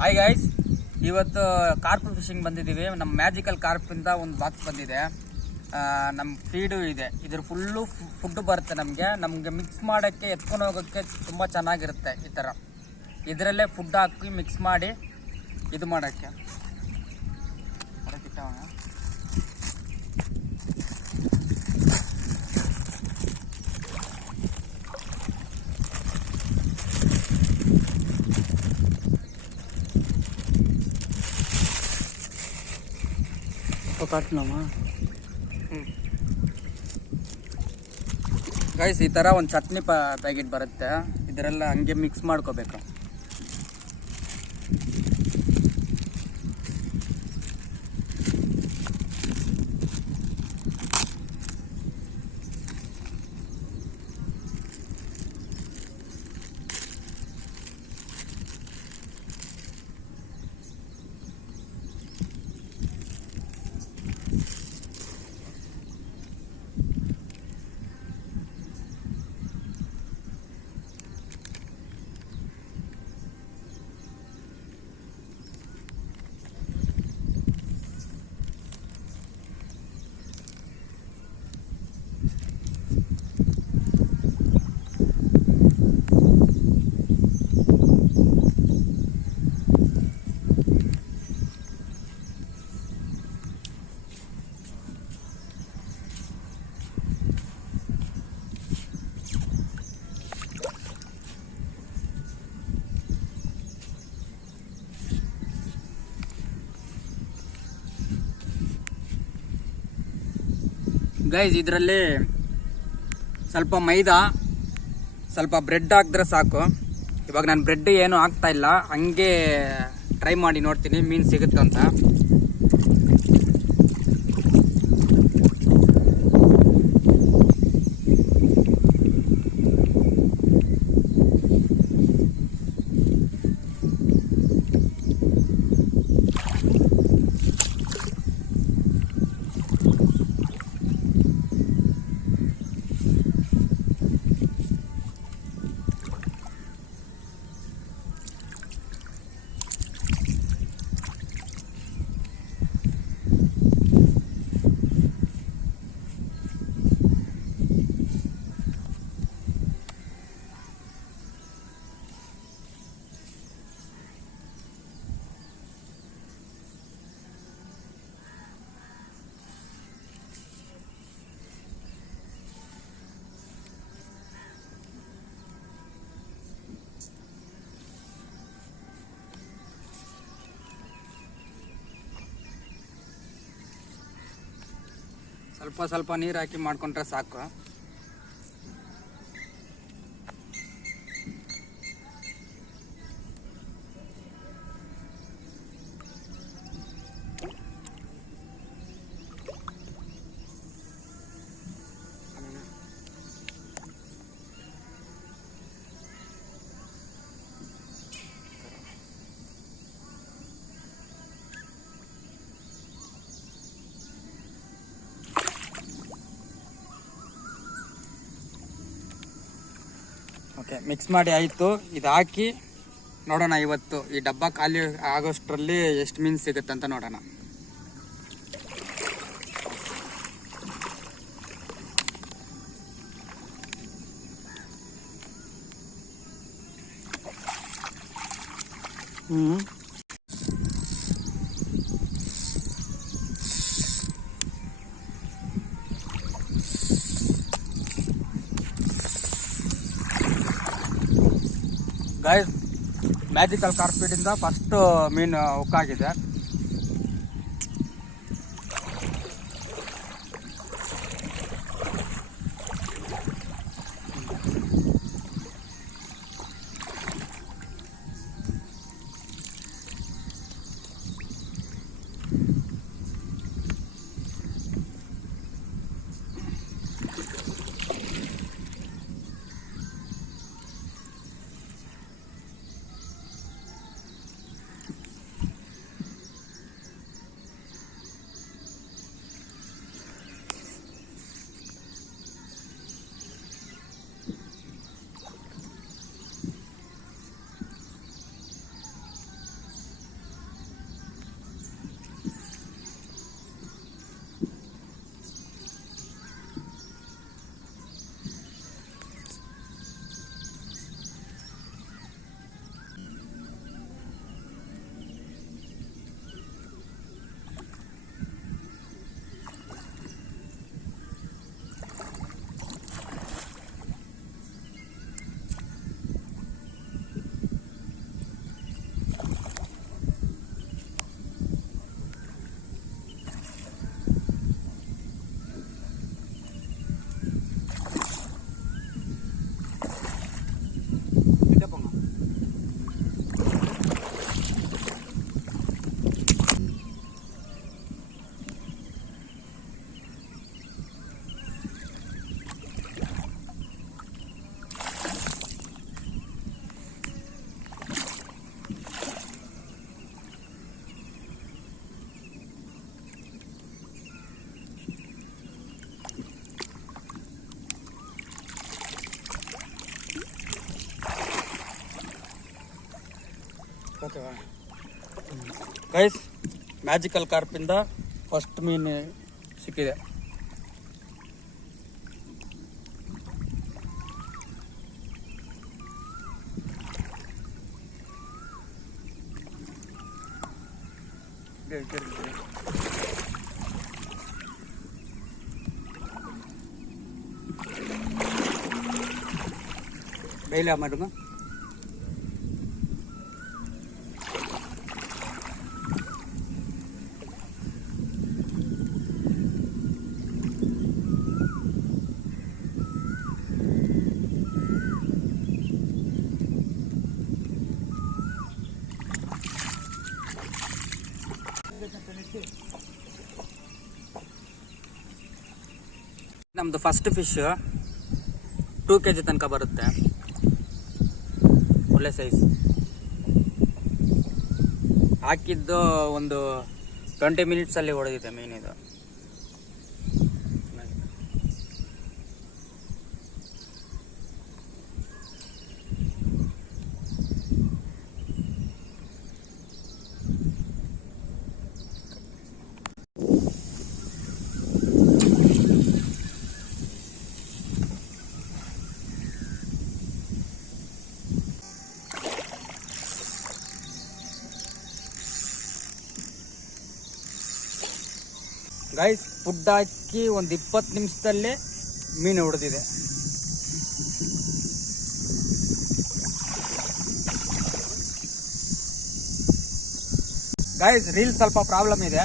Hi guys, ಇವತ್ತು carp fishing ಬಂದಿದ್ದೀವಿ. ನಮ್ಮ ಮ್ಯಾಜಿಕಲ್ ಕಾರ್ಪಿಂದ ಒಂದು ಬಾಕ್ಸ್ ಬಂದಿದೆ. ನಮ್ಮ ಫೀಡು ಇದೆ. ಇದ್ರ ಫುಲ್ಲು ಫುಡ್ ಬರುತ್ತೆ. ನಮಗೆ ಮಿಕ್ಸ್ ಮಾಡೋಕ್ಕೆ ಎತ್ಕೊಂಡು ಹೋಗೋಕ್ಕೆ ತುಂಬ ಚೆನ್ನಾಗಿರುತ್ತೆ. ಈ ಥರ ಇದರಲ್ಲೇ ಫುಡ್ ಹಾಕಿ ಮಿಕ್ಸ್ ಮಾಡಿ ಇದು ಮಾಡೋಕ್ಕೆ ಗೈಸ್, ಈ ಥರ ಒಂದು ಚಟ್ನಿ ಪ್ಯಾಕೆಟ್ ಬರುತ್ತೆ. ಇದರೆಲ್ಲ ಹಂಗೆ ಮಿಕ್ಸ್ ಮಾಡ್ಕೋಬೇಕು. ಗೈಸ್, ಇದರಲ್ಲಿ ಸ್ವಲ್ಪ ಮೈದಾ, ಸ್ವಲ್ಪ ಬ್ರೆಡ್ ಹಾಕಿದ್ರೆ ಸಾಕು. ಇವಾಗ ನಾನು ಬ್ರೆಡ್ ಏನು ಹಾಕ್ತಾ ಇಲ್ಲ, ಹಂಗೆ ಟ್ರೈ ಮಾಡಿ ನೋಡ್ತೀನಿ ಮೀನು ಸಿಗುತ್ತೆ ಅಂತ. ಸ್ವಲ್ಪ ಸ್ವಲ್ಪ ನೀರು ಹಾಕಿ ಮಾಡ್ಕೊಂಡ್ರೆ ಸಾಕು. ಓಕೆ, ಮಿಕ್ಸ್ ಮಾಡಿ ಆಯಿತು. ಇದು ಹಾಕಿ ನೋಡೋಣ ಇವತ್ತು ಈ ಡಬ್ಬ ಖಾಲಿ ಆಗೋಷ್ಟರಲ್ಲಿ ಎಷ್ಟು ಮೀನು ಸಿಗುತ್ತೆ ಅಂತ ನೋಡೋಣ. ಗೈಸ್, ಮ್ಯಾಜಿಕಲ್ ಕಾರ್ಪೆಟಿಂದ ಫಸ್ಟ್ ಮೀನು ಉಕ್ಕಾಗಿದೆ. ಓಕೆವಾ ಗೈಸ್, ಮ್ಯಾಜಿಕಲ್ ಕಾರ್ಪಿಂದ ಫಸ್ಟ್ ಮೀನು ಸಿಕ್ಕಿದೆ. ಬೇಲೆ ಮಾಡುವ ನಮ್ದು ಫಸ್ಟ್ ಫಿಶ್ 2 kg ತನಕ ಬರುತ್ತೆ. ಒಳ್ಳೆ ಸೈಜ್ ಹಾಕಿದ್ದು ಒಂದು 20 ಮಿನಿಟ್ಸಲ್ಲಿ ಹೊಡೆದಿದೆ ಮೀನಿದು. ಗೈಸ್, ಫುಡ್ ಹಾಕಿ ಒಂದು 20 ನಿಮಿಷದಲ್ಲೇ ಮೀನು ಹೊಡೆದಿದೆ. ಗೈಸ್, ರೀಲ್ ಸ್ವಲ್ಪ ಪ್ರಾಬ್ಲಮ್ ಇದೆ.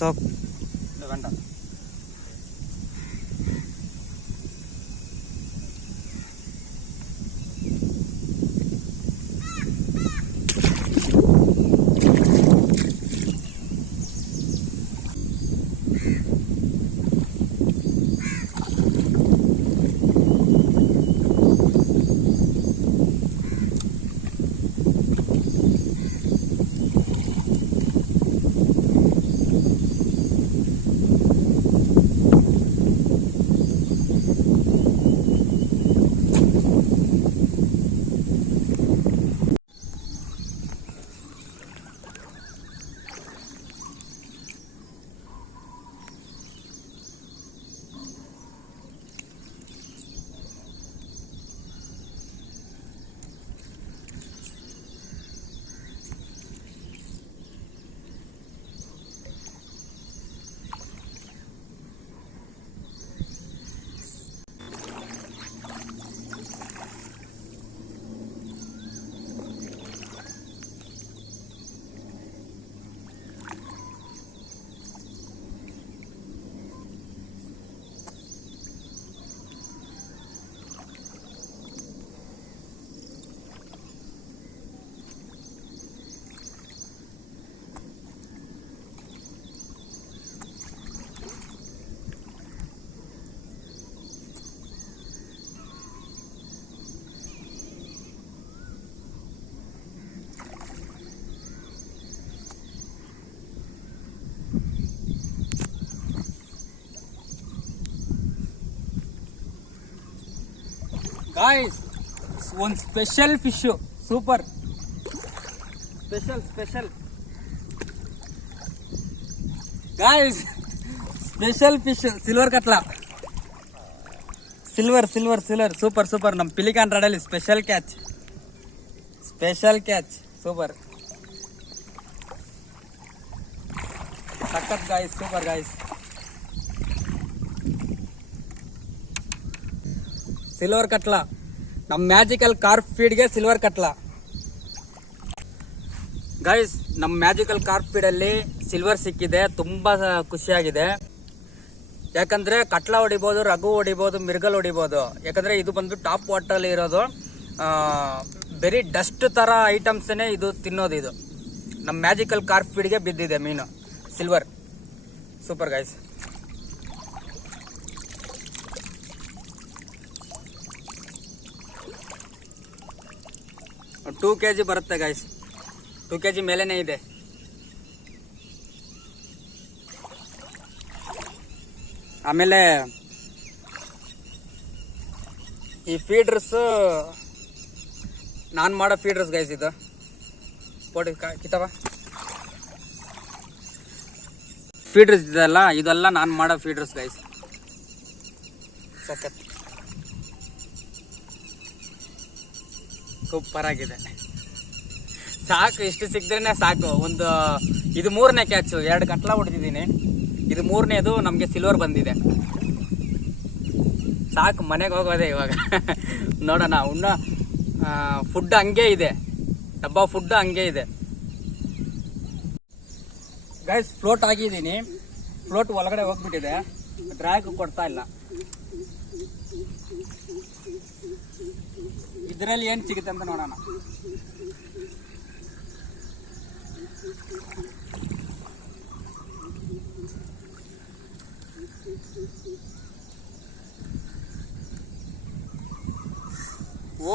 Stop. Lavanda. ಗಾಯ್ಸ್ ಒಂದು special fish, super special guys, special fish silver catla, silver super. ನಮ್ಮ ಪಿಲಿಕಾನ್ ರಾಡಲ್ಲಿ ಸ್ಪೆಷಲ್ ಕ್ಯಾಚ್ ಸೂಪರ್ ಸಖತ್ guys, super guys. Silver catla, ನಮ್ಮ ಮ್ಯಾಜಿಕಲ್ ಕಾರ್ಪ್ ಫೀಡ್ಗೆ ಸಿಲ್ವರ್ ಕಟ್ಲಾ ಗೈಸ್. ನಮ್ಮ ಮ್ಯಾಜಿಕಲ್ ಕಾರ್ಪ್ ಫೀಡಲ್ಲಿ ಸಿಲ್ವರ್ ಸಿಕ್ಕಿದೆ, ತುಂಬ ಖುಷಿಯಾಗಿದೆ. ಯಾಕಂದರೆ ಕಟ್ಲಾ ಹೊಡಿಬೋದು, ರಘು ಹೊಡಿಬೋದು, ಮಿರ್ಗಲ್ ಹೊಡಿಬೋದು. ಯಾಕಂದರೆ ಇದು ಬಂದು ಟಾಪ್ ವಾಟ್ರಲ್ಲಿ ಇರೋದು, ಬರೀ ಡಸ್ಟ್ ಥರ ಐಟಮ್ಸನ್ನೇ ಇದು ತಿನ್ನೋದು. ಇದು ನಮ್ಮ ಮ್ಯಾಜಿಕಲ್ ಕಾರ್ಪ್ ಫೀಡ್ಗೆ ಬಿದ್ದಿದೆ ಮೀನು silver, super guys. Two kg ಬರುತ್ತೆ ಗೈಸ್, 2 kg ಮೇಲೇನೆ ಇದೆ. ಆಮೇಲೆ ಈ ಫೀಡ್ರಸ್ ನಾನು ಮಾಡೋ ಫೀಡ್ರಸ್ ಗೈಸ್. ಇದು ಪೋಟಿ ಕಿತ್ತವ ಫೀಡ್ರಸ್ ಇದೆಲ್ಲ, ಇದೆಲ್ಲ ನಾನು ಮಾಡೋ ಫೀಡ್ರಸ್ ಗೈಸ್. ಸಖತ್ ಸೂಪರ್ ಆಗಿದೆ. ಸಾಕು, ಇಷ್ಟು ಸಿಕ್ಕಿದ್ರೇನೆ ಸಾಕು. ಒಂದು ಇದು 3ನೇ ಕ್ಯಾಚು, 2 ಕಟ್ಲಾ ಹೊಡೆದಿದ್ದೀನಿ. ಇದು 3ನೇದು ನಮಗೆ ಸಿಲ್ವರ್ ಬಂದಿದೆ. ಸಾಕು, ಮನೆಗೆ ಹೋಗೋದೆ ಇವಾಗ. ನೋಡೋಣ, ಇನ್ನು ಫುಡ್ ಹಂಗೆ ಇದೆ, ಡಬ್ಬ ಫುಡ್ ಹಂಗೆ ಇದೆ ಗೈಸ್. ಫ್ಲೋಟ್ ಆಗಿದ್ದೀನಿ, ಫ್ಲೋಟ್ ಒಳಗಡೆ ಹೋಗ್ಬಿಟ್ಟಿದೆ, ಡ್ರ್ಯಾಗ್ ಕೊಡ್ತಾ ಇಲ್ಲ. ಇದರಲ್ಲಿ ಏನು ಸಿಗುತ್ತೆ ಅಂತ ನೋಡೋಣ. ಓ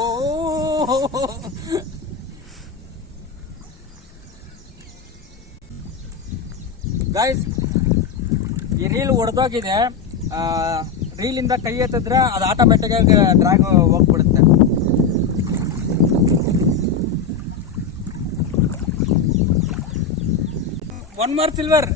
ಗೈಸ್, ಈ ರೀಲ್ ಒಡೆದೋಗಿದೆ. ರೀಲಿಂದ ಕೈ ಎತ್ತಿದ್ರೆ ಅದು ಆಟೋಮೆಟಿಕ್ ಆಗಿ ಡ್ರ್ಯಾಗ್ ಹೋಗ್ಬಿಡುತ್ತೆ. One more silver.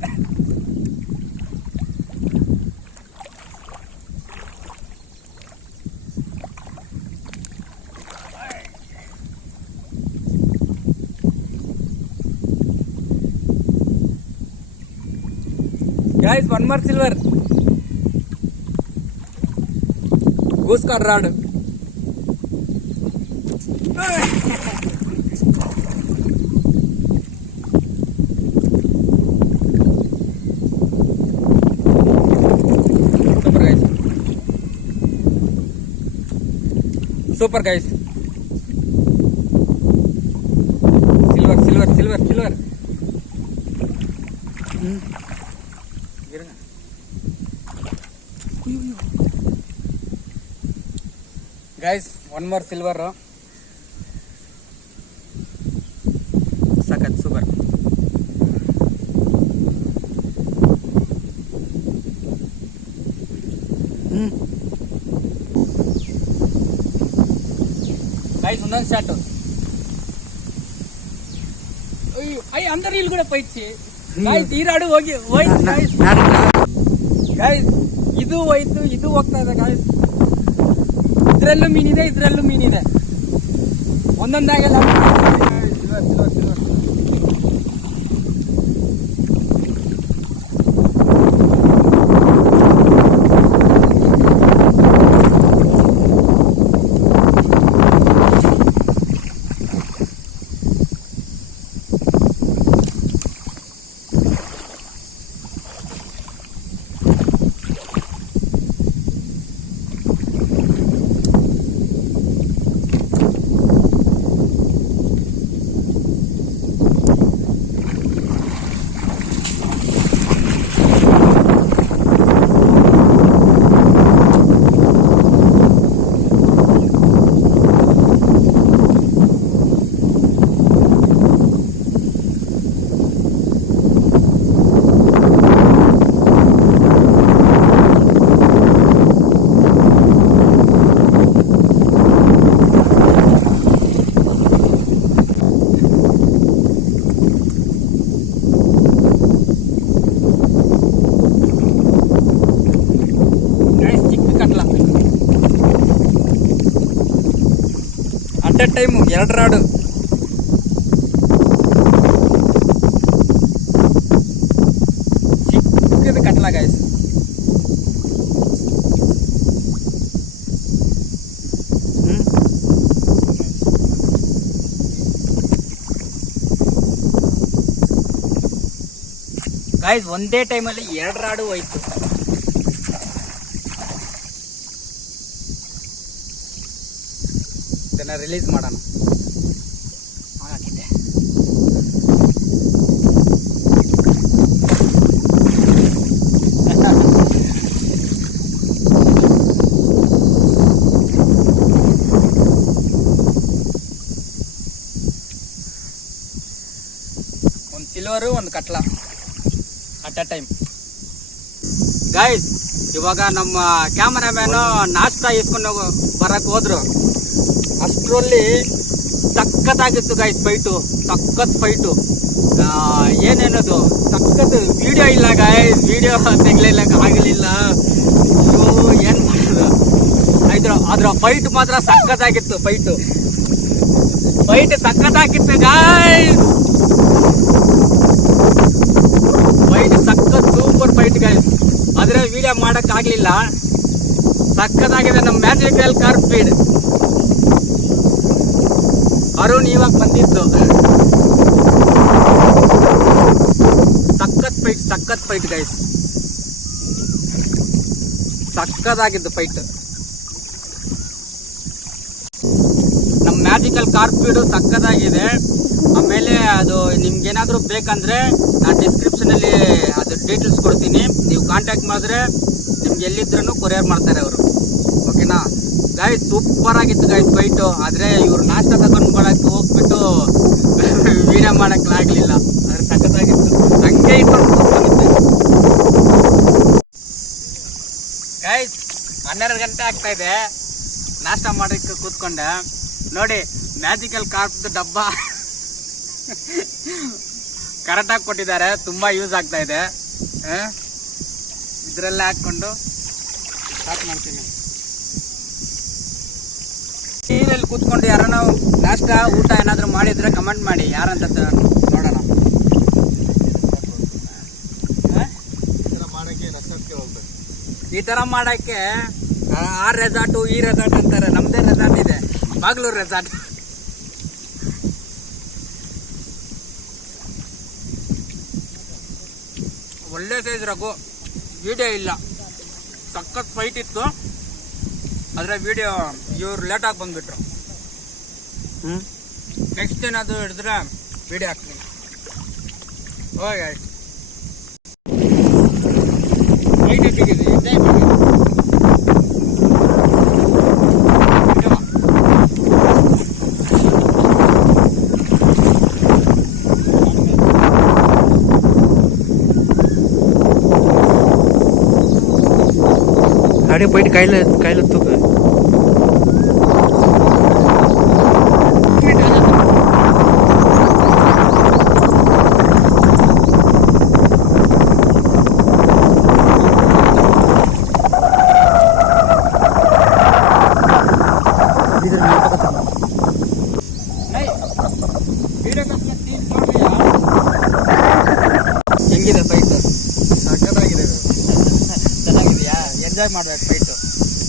Guys, one more silver. Goose car rod. Super guys. Silver. Guys, one more silver. Sakat, super. Guys, undan shot. Ay, under reel kuda poichi. Guys, iradu hogi hoytu guys. Guys, idu hoytu, idu hogta ide guys. ಇದ್ರಲ್ಲೂ ಮೀನಿದೆ ಒಂದೊಂದಾಗೆಲ್ಲ. At a time 2 rod. ಚಿಕ್ಕದು catla guys. Guys ಒಂದೇ ಟೈಮಲ್ಲಿ 2 rod ಹೋಯ್ತು. ಇದನ್ನ release ಮಾಡೋಣ. ಹಾಕಿದ್ದೆ ಒಂದು ಸಿಲ್ವರು ಒಂದು ಕಟ್ಲ ಅಟ್ ಎ ಟೈಮ್. ಗೈಸ್ ಇವಾಗ ನಮ್ಮ ಕ್ಯಾಮರಾಮ್ಯಾನು ನಾಷ್ಟ ಇಸ್ಕೊಂಡು ಬರಕ್ ಹೋದ್ರು. ಅಷ್ಟರಲ್ಲಿ ಸಖತ್ತಾಗಿತ್ತು ಗೈಸ್ ಫೈಟು, ಸಖತ್ ಫೈಟು. ಏನೇನದು ಸಖತ್ ವಿಡಿಯೋ ಇಲ್ಲ ಗೈಸ್, ವಿಡಿಯೋ ತೆಗ್ಲಿಲ್ಲ ಆಗಲಿಲ್ಲ. ಏನ್ ಮಾಡೋದು, ಅದ್ರ ಫೈಟ್ ಮಾತ್ರ ಸಖತ್ತಾಗಿತ್ತು. ಫೈಟ್ ಸಖತ್ತಾಗಿತ್ತು ಗೈಸ್, ಫೈಟ್ ಸಖತ್ ಸೂಪರ್ ಫೈಟ್ ಗೈಸ್. ಆದ್ರೆ ವಿಡಿಯೋ ಮಾಡಕ್ ಆಗ್ಲಿಲ್ಲ. ಸಖತ್ತಾಗಿದೆ ನಮ್ಮ ಮ್ಯಾಜಿಕಲ್ ಕಾರ್ ಸ್ಪೀಡ್. ಅರುಣ್ ಇವಾಗ ಬಂದಿತ್ತು. ಸಖತ್ ಫೈಟ್ ಗೈಸ್, ಸಖತ್ತಾಗಿದ್ದು ಫೈಟ್. ನಮ್ಮ ಮ್ಯಾಜಿಕಲ್ ಕಾರ್ ಸ್ಪೀಡ್ ಸಖತ್ತಾಗಿದೆ. ಆಮೇಲೆ ಅದು ನಿಮ್ಗೇನಾದ್ರೂ ಬೇಕಂದ್ರೆ ನಾನು ಡಿಸ್ಕ್ರಿಪ್ಷನ್ ಅಲ್ಲಿ ಅದು ಡೀಟೇಲ್ಸ್ ಕೊಡ್ತೀನಿ. ನೀವು ಕಾಂಟ್ಯಾಕ್ಟ್ ಮಾಡಿದ್ರೆ ನಿಮ್ಗೆ ಎಲ್ಲಿದ್ರೂ ಕೊರಿಯರ್ ಮಾಡ್ತಾರೆ ಅವರು. ಓಕೆನಾ ಗೈಸ್, ಸೂಪರ್ ಆಗಿತ್ತು ಗೈಸ್ ಫೈಟು. ಆದ್ರೆ ಇವ್ರು ನಾಷ್ಟ ತಗೊಂಡ್ ಮಾಡಕ್ ಹೋಗ್ಬಿಟ್ಟು ವಿಡಿಯೋ ಮಾಡಕ್ ಆಗ್ಲಿಲ್ಲ. ಆದ್ರೆ ಸಖತ್ತಾಗಿತ್ತು, ಹಂಗೆ ಇಟ್ಕೊಂಡು ಗೈಸ್. 12 ಗಂಟೆ ಆಗ್ತಾ ಇದೆ, ನಾಷ್ಟ ಮಾಡಕ್ಕೆ ಕೂತ್ಕೊಂಡೆ. ನೋಡಿ ಮ್ಯಾಜಿಕಲ್ ಕಾರ್ಪ್ ಡಬ್ಬ ಕರೆಕ್ಟಾಗಿ ಕೊಟ್ಟಿದ್ದಾರೆ, ತುಂಬಾ ಯೂಸ್ ಆಗ್ತಾ ಇದೆ. ಇದ್ರಲ್ಲೇ ಹಾಕೊಂಡು ಸ್ಟಾರ್ಟ್ ಮಾಡ್ತೀನಿ. ನೀರಲ್ಲಿ ಕೂತ್ಕೊಂಡು ಯಾರನ್ನ ನಾಷ್ಟ ಊಟ ಏನಾದ್ರು ಮಾಡಿದ್ರೆ ಕಮೆಂಟ್ ಮಾಡಿ, ಯಾರಂತ ನೋಡೋಣ. ಈ ತರ ಮಾಡಕ್ಕೆ ಆ ರೆಸಾರ್ಟು ಈ ರೆಸಾರ್ಟ್ ಅಂತಾರೆ. ನಮ್ದೇ ರೆಸಾರ್ಟ್ ಇದೆ, ಬಾಗ್ಲೂರು ರೆಸಾರ್ಟ್. ಒಳ್ಳೆ ಸೈಜ್ ರಘು. ವಿಡಿಯೋ ಇಲ್ಲ, ಸಖತ್ ಫೈಟ್ ಇತ್ತು. ಆದ್ರೆ ವಿಡಿಯೋ ಇವ್ರು ಲೇಟಾಗಿ ಬಂದ್ಬಿಟ್ರು. ನೆಕ್ಸ್ಟ್ ಏನಾದ್ರು ಹಿಡಿದ್ರೆ ವಿಡಿಯೋ ಹಾಕ್ತೀನಿ. ಓಕೆ ಫೈಟ್ ಎಷ್ಟಿಗಿದೆ அப்படியே போயிட்டு கையில தூக்கு. ಹೆಂಗಿದೆ ಫೈಟ್? ಸಕ್ಕತ್ತಾಗಿದೆ, ಚೆನ್ನಾಗಿದೆಯಾ? ಎಂಜಾಯ್ ಮಾಡ್ಬೇಕು ಫೈಟು.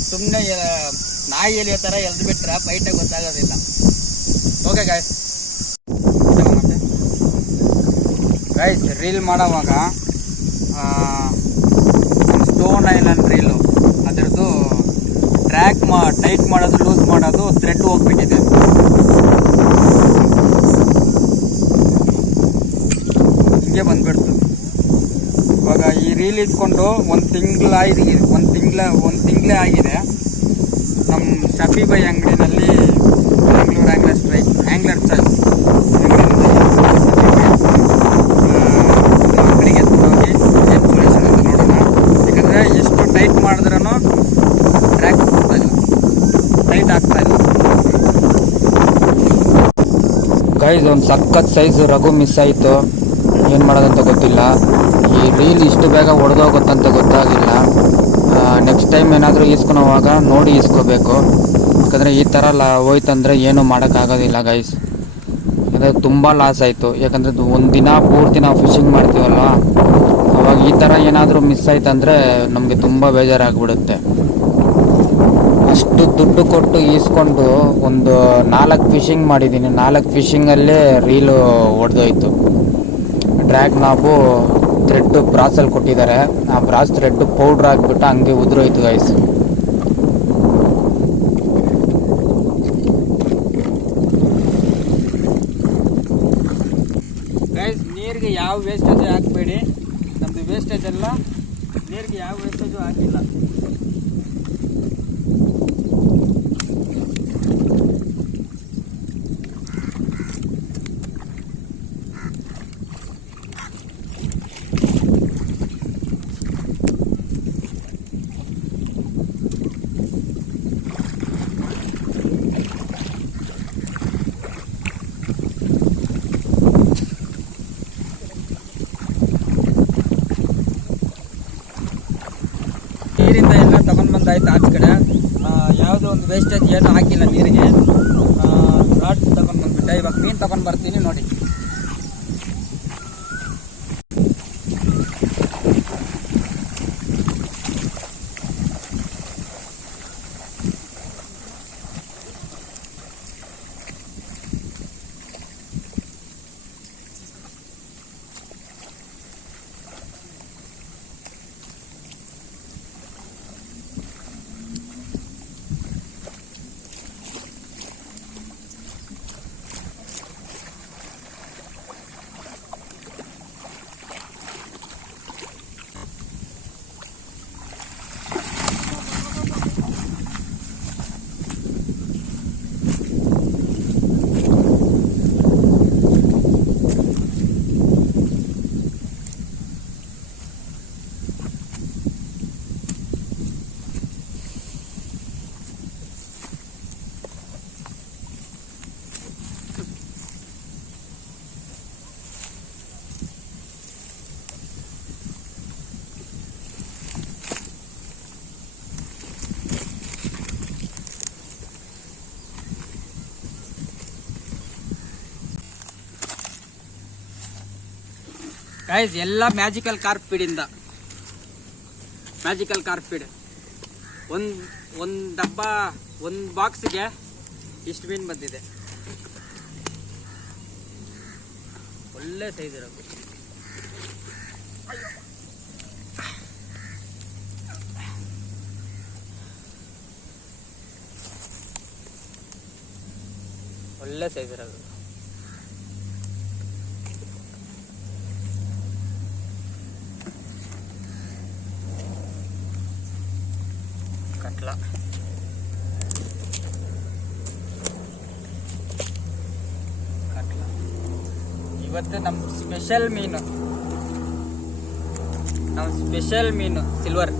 ಸುಮ್ಮನೆ ನಾಯಿ ಎಲಿಯೋ ಥರ ಎಲ್ದು ಬಿಟ್ರೆ ಫೈಟಾಗಿ ಗೊತ್ತಾಗೋದಿಲ್ಲ. ಓಕೆ ಗಾಯ್ಸ್, ಗೈಸ್ ರೀಲ್ ಮಾಡೋವಾಗ ಸ್ಟೋನ್ ಐಲಂಡ್ ರೀಲು ಅದರದ್ದು ಟ್ರ್ಯಾಕ್ ಟೈಟ್ ಮಾಡೋದು ಲೂಸ್ ಮಾಡೋದು ಥ್ರೆಡ್ ಹೋಗ್ಬಿಟ್ಟಿದೆ. ಹಿಂಗೆ ಬಂದ್ಬಿಡ್ತು. ಇವಾಗ ಈ ರೀಲ್ ಇಸ್ಕೊಂಡು ಒಂದು ತಿಂಗಳೇ ಆಗಿದೆ. ನಮ್ಮ ಶಫಿ ಬೈ ಅಂಗಡಿನಲ್ಲಿ ಬೆಂಗಳೂರು ಆಂಗ್ಲರ್ ಚಾಯ್ಸ್ ಅಂಗಡಿಗೆ ಹೋಗಿ ಏನು ಸೊಲ್ಯೂಷನ್ ಅಂತ ನೋಡೋಣ. ಯಾಕಂದರೆ ಎಷ್ಟು ಟೈಟ್ ಮಾಡಿದ್ರೂ ಟ್ರ್ಯಾಕ್ ಹೋಗ್ತಾ ಇಲ್ಲ, ಟೈಟ್ ಆಗ್ತಾ ಇಲ್ಲ. ಗೈಸ್ ಒಂದು ಸಖತ್ ಸೈಜ್ ರಘು ಮಿಸ್ ಆಯಿತು. ಏನು ಮಾಡೋದಂತ ಗೊತ್ತಿಲ್ಲ. ಈ ರೀಲ್ ಇಷ್ಟು ಬೇಗ ಒಡೆದೋಗುತ್ತಂತ ಗೊತ್ತಾಗಿಲ್ಲ. ನೆಕ್ಸ್ಟ್ ಟೈಮ್ ಏನಾದರೂ ಈಸ್ಕೊಳೋವಾಗ ನೋಡಿ ಈಸ್ಕೋಬೇಕು. ಯಾಕಂದರೆ ಈ ಥರ ಹೋಯ್ತಂದರೆ ಏನೂ ಮಾಡೋಕ್ಕಾಗೋದಿಲ್ಲ ಗೈಸ್. ಯಾಕಂದರೆ ತುಂಬ ಲಾಸ್ ಆಯಿತು. ಯಾಕಂದರೆ ಒಂದು ದಿನ ಪೂರ್ತಿ ನಾವು ಫಿಶಿಂಗ್ ಮಾಡ್ತೀವಲ್ಲ, ಅವಾಗ ಈ ಥರ ಏನಾದರೂ ಮಿಸ್ ಆಯ್ತಂದರೆ ನಮಗೆ ತುಂಬ ಬೇಜಾರಾಗ್ಬಿಡುತ್ತೆ. ಅಷ್ಟು ದುಡ್ಡು ಕೊಟ್ಟು ಈಸ್ಕೊಂಡು ಒಂದು 4 ಫಿಶಿಂಗ್ ಮಾಡಿದ್ದೀನಿ. 4 ಫಿಶಿಂಗಲ್ಲೇ ರೀಲು ಒಡೆದೋಯ್ತು. ಡ್ರ್ಯಾಗ್ ನಾಬು ಥ್ರೆಡ್ ಬ್ರಾಸಲ್ಲಿ ಕೊಟ್ಟಿದ್ದಾರೆ. ಆ ಬ್ರಾಸ್ ಥ್ರೆಡ್ ಪೌಡ್ರ್ ಹಾಕ್ಬಿಟ್ಟು ಹಂಗೆ ಉದುರೋಯ್ತು ಗೈಸ್. ಗೈಸ್, ನೀರಿಗೆ ಯಾವ ವೇಸ್ಟೇಜ್ ಹಾಕಬೇಡಿ. ನಮ್ಮದು ವೇಸ್ಟೇಜ್ ಎಲ್ಲ ನೀರಿಗೆ ಯಾವ ವೇಸ್ಟೇಜು ಹಾಕಿಲ್ಲ. ನೀರಿಂದ ಎಲ್ಲ ತಗೊಂಡು ಬಂದಾಯ್ತು ಆಚೆ ಕಡೆ. ಯಾವುದೋ ಒಂದು ವೇಸ್ಟೇಜ್ ಏನು ಹಾಕಿಲ್ಲ ನೀರಿಗೆ. ರಾಡ್ಸ್ ತಗೊಂಡು ಬಂದ್ಬಿಟ್ಟೆ. ಇವಾಗ ಮೀನು ತಗೊಂಡು ಬರ್ತೀನಿ ನೋಡಿ. ಗೈಸ್, ಎಲ್ಲ ಮ್ಯಾಜಿಕಲ್ ಕಾರ್ಪ್ ಫೀಡಿಂದ. ಮ್ಯಾಜಿಕಲ್ ಕಾರ್ಪ್ ಫೀಡ್ ಒಂದು ಡಬ್ಬ, ಒಂದು ಬಾಕ್ಸ್ಗೆ ಇಷ್ಟು ಮೀನು ಬಂದಿದೆ. ಒಳ್ಳೆ ಸೈಜ್ ಇರೋದು. ಒಳ್ಳೆ ಸೈಜ್ ಇರೋದು. ಕಟ್ಲ ಇವತ್ತು ನಮ್ಮ ಸ್ಪೆಷಲ್ ಮೀನು ಸಿಲ್ವರ್.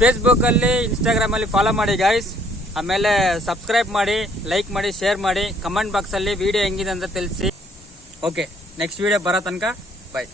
ಫೇಸ್ಬುಕ್ಕಲ್ಲಿ, ಇನ್ಸ್ಟಾಗ್ರಾಮಲ್ಲಿ ಫಾಲೋ ಮಾಡಿ ಗೈಸ್. ಆಮೇಲೆ ಸಬ್ಸ್ಕ್ರೈಬ್ ಮಾಡಿ, ಲೈಕ್ ಮಾಡಿ, ಶೇರ್ ಮಾಡಿ. ಕಮೆಂಟ್ ಬಾಕ್ಸಲ್ಲಿ ವಿಡಿಯೋ ಹೆಂಗಿದೆ ಅಂತ ತಿಳಿಸಿ. ಓಕೆ, ನೆಕ್ಸ್ಟ್ ವಿಡಿಯೋ ಬರೋ ತನಕ ಬಾಯ್.